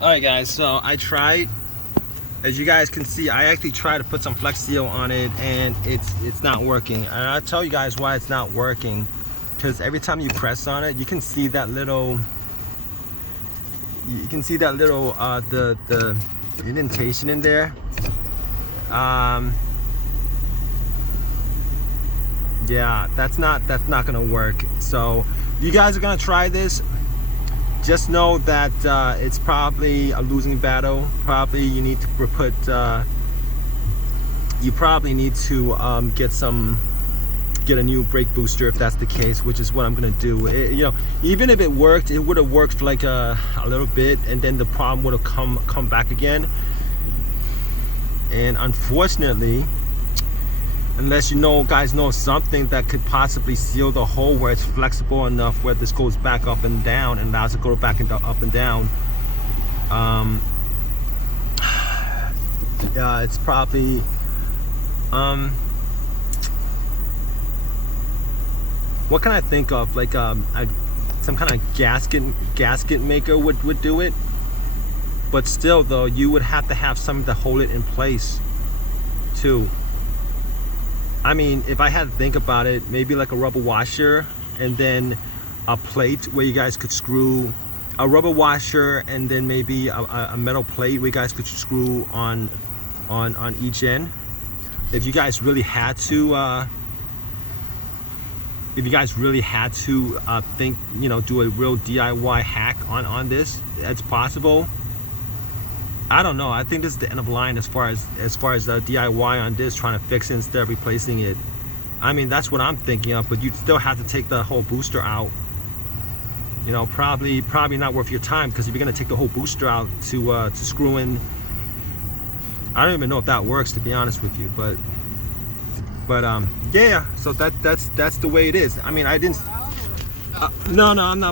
Alright guys, so I tried, as you guys can see, I actually tried to put some Flex Seal on it and it's not working. And I'll tell you guys why it's not working. Because every time you press on it, you can see that little, the indentation in there. Yeah, that's not gonna work. So if you guys are gonna try this, just know that it's probably a losing battle. Probably you need to put you probably need to get a new brake booster if that's the case, which is what I'm gonna do. You know, even if it worked, it would have worked for like a little bit, and then the problem would have come back again. And unfortunately, unless you guys know something that could possibly seal the hole where it's flexible enough where this goes back up and down and allows it to go back and up and down, it's probably what can I think of? Like some kind of gasket maker would do it. But still though, you would have to have something to hold it in place too. I mean, if I had to think about it, maybe like a rubber washer and then a plate where you guys could screw a rubber washer, and then maybe a metal plate where you guys could screw on each end. If you guys really had to think, you know, do a real DIY hack on this, it's possible. I don't know. I think this is the end of the line as far as the DIY on this, trying to fix it instead of replacing it. I mean, that's what I'm thinking of, but you'd still have to take the whole booster out. You know, probably not worth your time, because if you're gonna take the whole booster out to screw in, I don't even know if that works, to be honest with you. But yeah. So that's the way it is. I mean, I didn't. No, I'm not.